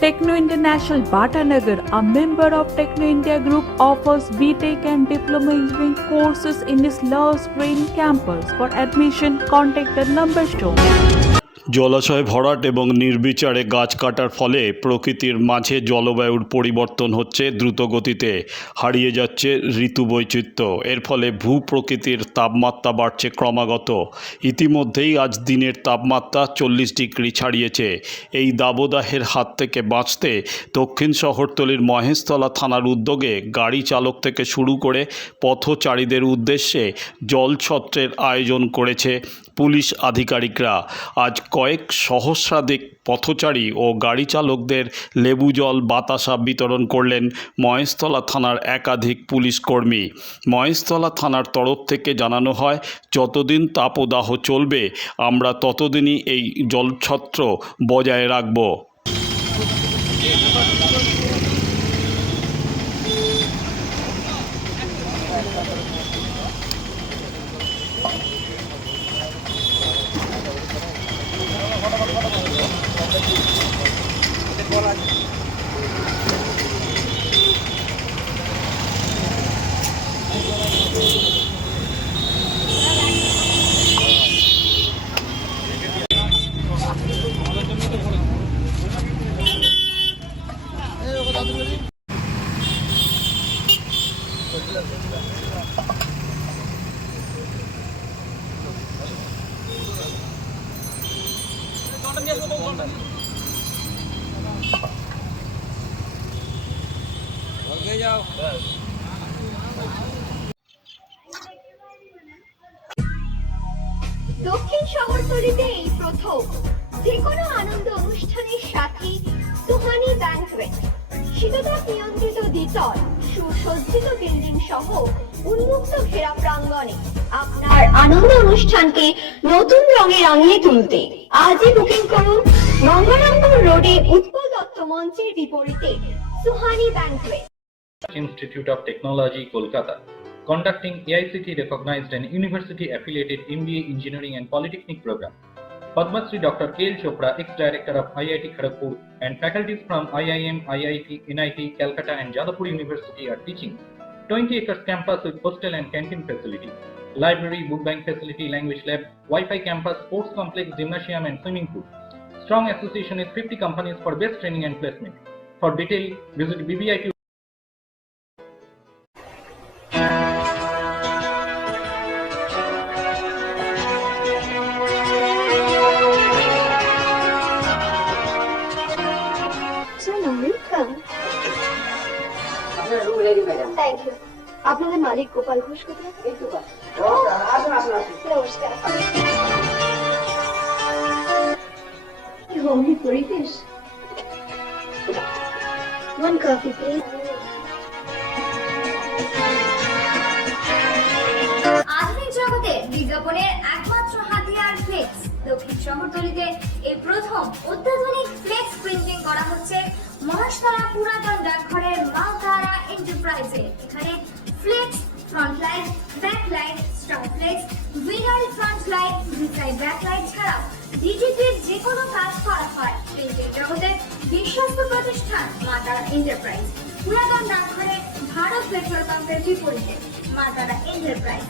Techno International Bhatanagar, a member of Techno India Group, offers BTech and Diploma Engineering courses in its Lush Green campus. For admission, contact the number shown. জলাশয় ভরাট এবং নির্বিচারে গাছ কাটার ফলে প্রকৃতির মাঝে জলবায়ুর পরিবর্তন হচ্ছে দ্রুতগতিতে, হারিয়ে যাচ্ছে ঋতু বৈচিত্র্য। এর ফলে ভূপ্রকৃতির তাপমাত্রা বাড়ছে ক্রমাগত। ইতিমধ্যেই আজ দিনের তাপমাত্রা 40 ডিগ্রি ছাড়িয়েছে। এই দাবদাহের হাত থেকে বাঁচতে দক্ষিণ শহরতলির মহেশতলা থানার উদ্যোগে গাড়ি চালক থেকে শুরু করে পথচারীদের উদ্দেশ্যে জলছত্রের আয়োজন করেছে পুলিশ আধিকারিকরা। আজ কয়েক সহস্রাধিক পথচারী ও গাড়ি চালকদের লেবু জল বাতাসা বিতরণ করলেন মহেশতলা থানার একাধিক পুলিশ কর্মী। মহেশতলা থানার তরফ থেকে জানানো হয়, যতদিন তাপদাহ চলবে আমরা ততদিনই এই জলছত্র বজায় রাখব। দক্ষিণ শহরতলিতে এই প্রথম যে কোনো আনন্দ অনুষ্ঠানের সাথে সুহানি ব্যাংকুয়েট, শীততাপ নিয়ন্ত্রিত দ্বিতল, সুসজ্জিত বিল্ডিং সহ উন্মুক্ত ঘেরা প্রাঙ্গণে আপনার আনন্দ অনুষ্ঠানকে নতুন রঙে রাঙিয়ে তুলতে আজই বুকিং করুন গঙ্গারামপুর রোডে উৎপল দত্ত মঞ্চের বিপরীতে Suhani banquet. Institute of Technology, Kolkata, conducting AICT recognized and university affiliated MBA Engineering and Polytechnic program. Padma Shri Dr. K.L. Chopra, ex-director of IIT Kharagpur, and faculties from IIM, IIT, NIT, Calcutta and Jadavpur University are teaching. 20 acres campus with hostel and canteen facility, library, book bank facility, language lab, Wi-Fi campus, sports complex, gymnasium and swimming pool. Strong association with 50 companies for best training and placement. For detail, visit BBIQ. Thank you. আপনাদের মালিক গোপাল ঘোষ কোথায়? নমস্কার। Homely পরিবেশ। One coffee, please. আধুনিক জগতে বিজ্ঞাপনের একমাত্র হাতিয়ার ফ্লেক্স। দক্ষিণ শহরতলিতে এই প্রথম অত্যাধুনিক ফ্লেক্স প্রিন্টিং করা হচ্ছে মহেশতলা পুরাতন ডাকঘরের মালতারা এন্টারপ্রাইজে। এখানে flex, front light, back light, star flex, winner front light, design back light ছাড়াও ডিজিটাল যে কোনো কাজ করা হয়। প্রিন্টিং জগতে বিশ্বস্ত প্রতিষ্ঠান মালতারা এন্টারপ্রাইজ, পুরাতন ডাকঘরের ভারত পেট্রোল পাম্পের বিপরীতে মালতারা এন্টারপ্রাইজ।